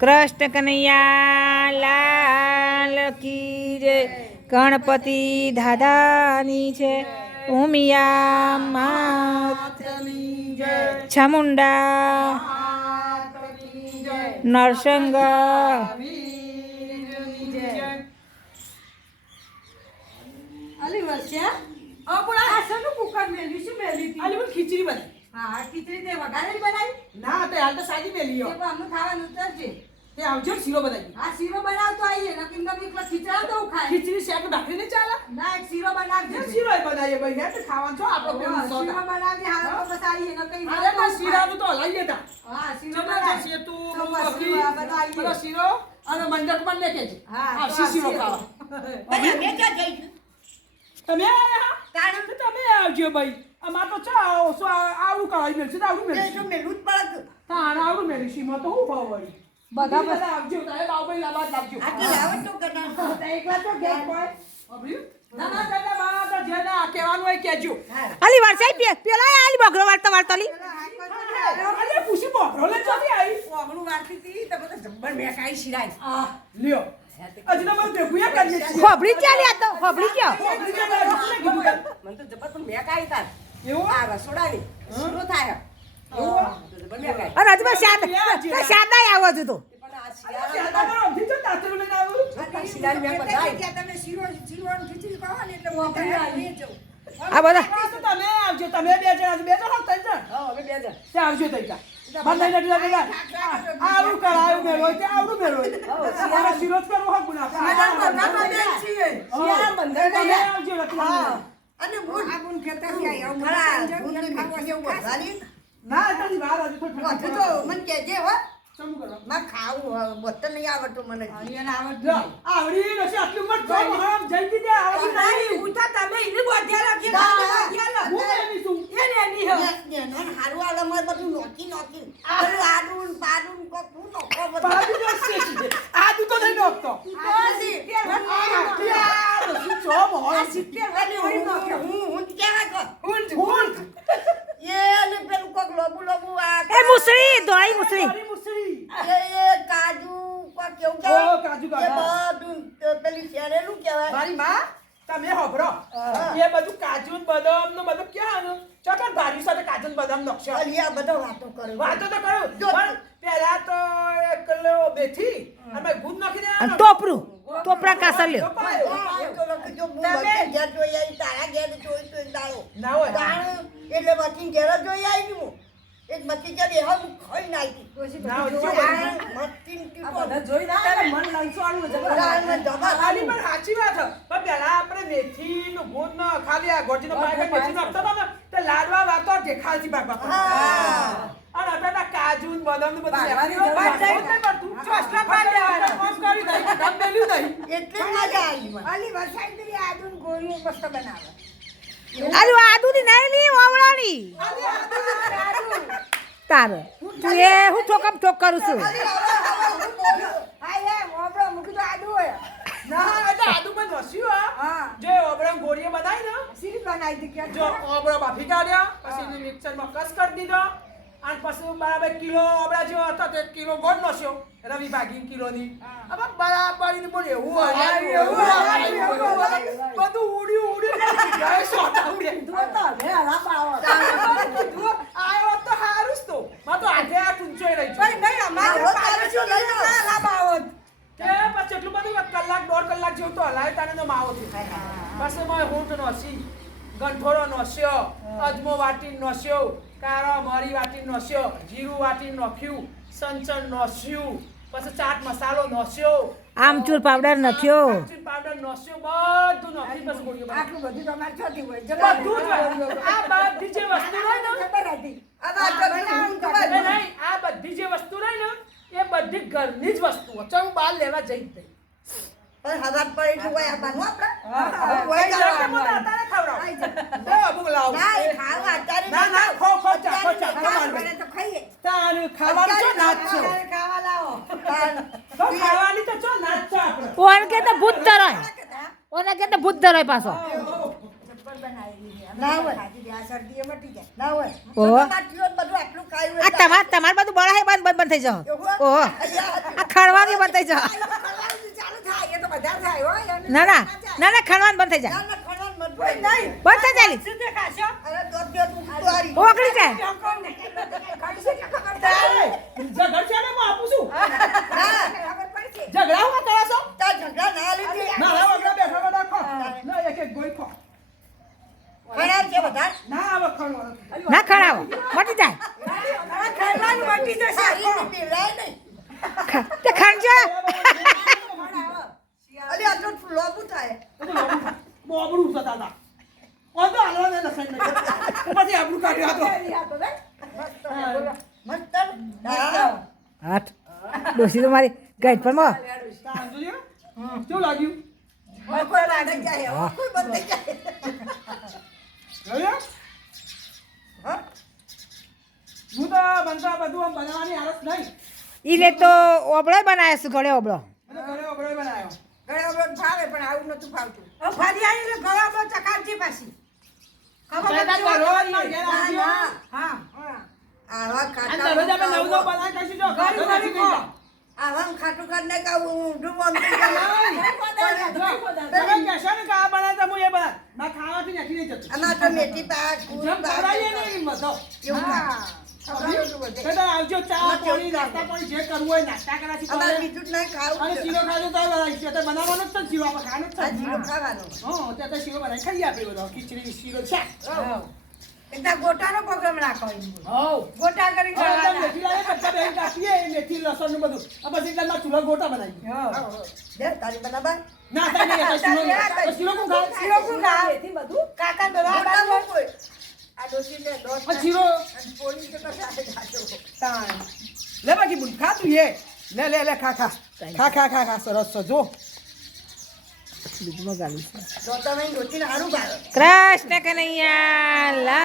કૃષ્ણ કનૈયા લાલ કી જય. ગણપતિ દાદાની છે. ઉમિયા માતની જય. ચામુંડા નરસંગ અલી વર્ષ્યા પણ આ શેનું કુકર મેલ્યું શું મેલી હતી અલી મને ખીચડી બની. હા ખીચડી તે વઘારેલી બનાવી ના તો હાલ તો સાદી મેલી તે અમને ખાવાનું ઉતરશે તે આવજો ને શીરો બનાવી. આ શીરો બનાવતો આવીએ ને કિંમત એકલા ખીચડા તો ખાય ખીચડી શેક ભાખરી ને ચાલે. ના એક શીરો બનાવજો શીરો બનાવીએ ભાઈ ને ખાવાનું છો આપણો પેલું શીરો સોદા. બનાવજે હાલ તો બસ આવીએ ને કઈ અરે તો શીરાનું તો હલાઈએ તા. હા શીરો ચમચા બનાવ સેતુ તો બસ બકરી બનાવીએ. પેલો શીરો અને મંડપ પણ લેકે છે. હા, આ તો શીરો આ ખાવા. તમે ક્યાં જઈ તમે આયા? તાણે તો તમે આવજો ભાઈ. અમાર તો ચા સો આવડું કરાવી મેલશે તો આવડું તે મેલશે. તો મેલું જ પડે તાણ આવડું મેલી સીમા તો હું ભાવ વળી. બધા આવજો તારે બાવભાઈ લાબાદ લાવજો. આટલી લાવટ તો કરના એકલા તો ગેસ હોય અભી ના ના દાદા બા તો જેને આ કહેવાનું હોય કહેજો. અલી વરસાઈ પેલા આલી બગડો વાળતા વાળતાલી અરે પૂછી બોકરો લે ચોથી આવી. ઓગણું વારતી હતી તો બધા જબ્બર મેકાઈ શિરાય આ લ્યો અજના મને દેખુયા કરીએ છીએ. ખોબડી ચાલી આ તો ખોબડી ક્યાં ખોબડી કે બાજુ ને કીધું કે મને તો જબ્બર પણ મેકાઈ તાર એવું આ રસોડાની શીરો થાય એવું જબ્બર મેકાઈ અને હજુ સાદા આવો છું તો પણ આ આ તમારો અમથી તો તાતરું લઈને આવું. શિરાય મેં બધાય તમે શીરો ખીચડી ખાવા ને એટલે હું આવી જાઉં આ બધા આ તો તમે આવજો તમે બે જણા બે જણા ત્રણ જણ હા હવે બે જણ તે આવજો તઈકા મને લઈને જતા આવડું કરાયું મેલો તે આવડું મેલો મારા શિરોજ કરવો હક ગુના આવજો રત્ના અને મૂળ આબુન ખેતરથી આયો ખરા મૂળ ખાવા જેવું વધારી ના તારી વાર આજે તો વધુ તો મને કહેજે હો ચમ કરો માં ખાવું બોતલ નહીં આવડતું મને એને જો આવડી નથી આટલું મત જો હરામ જલ્દી દે આવડી નહીં ઉઠા તમે એને બોધ્યા લાગી હું એની છું એને એની હો ને હારું આ લમર બધું નોકી નોકી અરે આડું પાડું કોકું નોકો બધું બાજુ જો છે આ દુ તો નહીં નોકતો આસી યાર શું જોમ હોય સિત્તેર વાળી ઓળી નોક્યો હું કેવા કો હું એને પેલું કોક લોબુ લોબુ આ એ મુસળી દોઈ મુસળી મારી મુસરી એ કાજુ કોક કેવું ઓ, કેવાય કાજુ એ કાકા. બધું પેલી શેરેલું કેવાય મારી માં તમે હોભરો એ બધું કાજુ ને બદામ ને બધું ક્યાં ચોકન ભારી સાથે કાજુ ને બદામ નકશો અલિયા બધો વાતો કરે વાતો તો કરું પણ પેલા તો એક કિલો બેથી અને ગુદ નાખી દે અને ટોપરું ટોપરા કાસા લ્યો ના હોય એટલે મચી ઘેર જોઈ આવી હું એક મચી કે બે હું ખાઈ નાખી ના હોય જોઈ ના મન લંચવાળું આલી પણ સાચી વાત છે. પણ પેલા આપણે મેથી નું ગુદ ન ખાલી આ ગોજી નો પાક મેથી નો આપતો ને તે લાડવા વાતો દેખાડતી બાપા અને આપણે કાજુ ને બદામ ને બધું એટલે મજા આવી અલી વરસાઈ આદુન ગોળીઓ મસ્ત બનાવે આલુ આદુ ની નાઈલી વાવળાની તાર તું એ હું ઠોકમ ઠોક કરું છું ગોળીઓ બનાવી ને જો ઓબળો બાફી કાઢ્યા પછી એને મિક્સરમાં કસ કરી દીધો અને પછી બરાબર કિલો ઓબળા જેવો હતો તે કિલો ગોળ નસ્યો રવિ ભાગી કિલોની હવે બરાબર એને બોલ એવું બધું ઉડ્યું જાય સોટા આવ્યો તો હારું જ તો માં તો આઠે આઠ ઊંચો રહી છે કે પછી એટલું બધું કલાક દોઢ કલાક જેવું તો હલાય તાને તો માવો થી પછી મેં હોંઠ નસી ગંઠોરો નસ્યો અજમો વાટી નસ્યો કાળા મરી વાટી નસ્યો જીરું વાટી નાખ્યું સંચળ નસ્યું પછી ચાટ મસાલો નસ્યો આમચૂર પાવડર નાખ્યો આમચૂર પાવડર નસ્યો બધું નાખી પછી ગોળીઓ બનાવી. આટલું બધું તમારે છોટી હોય બધું જ આ બધી જે વસ્તુ રહી ને નહીં આ બધી જે વસ્તુ રહી ને એ બધી ઘરની જ વસ્તુ ચાલ હું બહાર લેવા જઈ જ નહીં હવાત પર એટલું હોય આ બાનું ઓન કે તો ભૂત ધરાય ઓને કે તો ભૂત ધરાય પાછો આ તમાર બધું બળાય બંધ થઈ જાવ ઓહો આ ખણવાની બંધ થઈ જાય ચાલુ થાય એ તો બધા થાય હો એમને ના ના ના ના ખણવાનું બંધ થઈ જાય ના ખણવાનું મજબૂત નહીં બંધ થઈ જાય શું દેખાશો અરે દોત દે તું તારી ઓગળી જાય ખડશે કે ખબર થાય ઝઘડ છે ને હું આપું છું હા ખબર પડશે ઝઘડા હું કરો છો તા ઝઘડા ના લીધી ના લાવો આગળ બેઠો બેઠો ના એક એક ગોઈ ખો ખરાબ છે બધા ના આવે ખણવાનો ના ખણાવો મટી જાય ખરવાનું મટી જશે સારી રીતે લાય નહીં તે ખણજો અલે આટલું લોબુ થાય બોબડું થતા હતા ઓંધો હાલવા દે લખાઈ નહીં પછી આપણું કાઢ્યો હતો મસ્ત હાથ ડોસી તો મારી ગાઈડ પર માં સાંજુ કેવું લાગ્યું કોઈ લાગે જાય કોઈ બંધ જાય જોયું હા હું તો બનતા બધું આમ બનાવવાની આરસ નહીં ઈને તો ઓબળો બનાવ્યો છે ઘરે ઓબળો મેં તો ઘરે ઓગળો બનાવ્યો ગળાબો ભાવે પણ આવું નતું ફાવતું ફરી આવી એટલે ગળાબો ચકાવતી પાછી ખબર પેદા નથી કરો જ ના, ઘેર આવજો. હા આવા અને ખાટા દરરોજ આપણે નવું નવું બનાવી કહીશું જો ઘડી ઘરે ઘડી નથી ખો. આવા ખાટું કાઢ ને કાવું ઊંધું આમ થઈ જાય. તમે કહેશો ને કે આ બનાવતા હું એ બનાવ ના ખાવાથી નથી નહીં જતું આમાં તો મેથી પાક જેમ ફૂલ પાક ખવડાવીએ ને એમ બધો એવું થાય. ખવડાવવું બધે. કદાચ આવજો ચા પાણી નાસ્તા પાણી જે કરવું હોય નાસ્તા કરાશી અમારે કરે. બીજું જ નહીં ખાવું અને છે. શીરો ખાજો તો બનાવીશું તો બનાવવાનો જ તો શીરો આપણે ખાવાનો જ આ છે જીરું ખાવાનું હા ત્યાં તો શીરો બનાવી ખાઈએ આપણે બધો ખીચડી શીરો શાક એટલે ગોટાનો પ્રોગ્રામ રાખો એમ. હવ ગોટા કરી હવે એકદમ ખાવાના. મેથી લાવીએ બધા બેન કાપીએ મેથી લસણ નું બધું આ પછી એકદમ ચૂલો ગોટા બનાવીએ દે તારી બરાબર ના થાય નહીં તો શીરો તો શીરો કોણ ખાય શીરો કોણ ખાય? કાકા ગોટા કોઈ આ ડોશી ને દોત આ શીરો અને પોણી તો કશા જાજો. લે બાકી બુન ખા તું એ લે ખા ખા સરસ છે જો દૂધમાં ગાલી છે દોતા નહીં ડોશીને હારું ભાવે. કૃષ્ણ કનૈયા